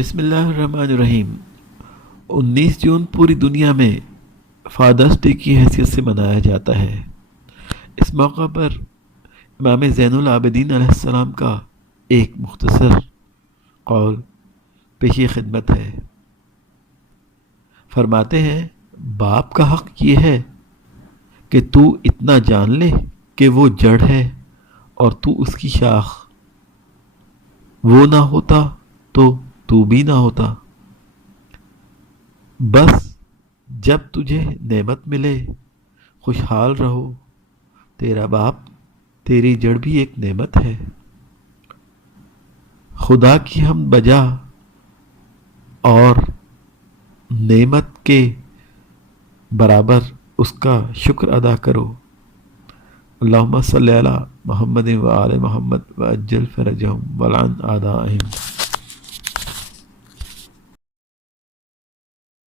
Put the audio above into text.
بسم اللہ الرحمن الرحیم۔ 19 جون پوری دنیا میں فادرس ڈے کی حیثیت سے منایا جاتا ہے۔ اس موقع پر امام زین العابدین علیہ السلام کا ایک مختصر قول پیش خدمت ہے۔ فرماتے ہیں، باپ کا حق یہ ہے کہ تو اتنا جان لے کہ وہ جڑ ہے اور تو اس کی شاخ۔ وہ نہ ہوتا تو بھی نہ ہوتا۔ بس جب تجھے نعمت ملے خوشحال رہو، تیرا باپ تیری جڑ بھی ایک نعمت ہے۔ خدا کی حمد بجا اور نعمت کے برابر اس کا شکر ادا کرو۔ اللہم صلی علی محمد و آل محمد وعجل فرجہم ولعن اعدائہم۔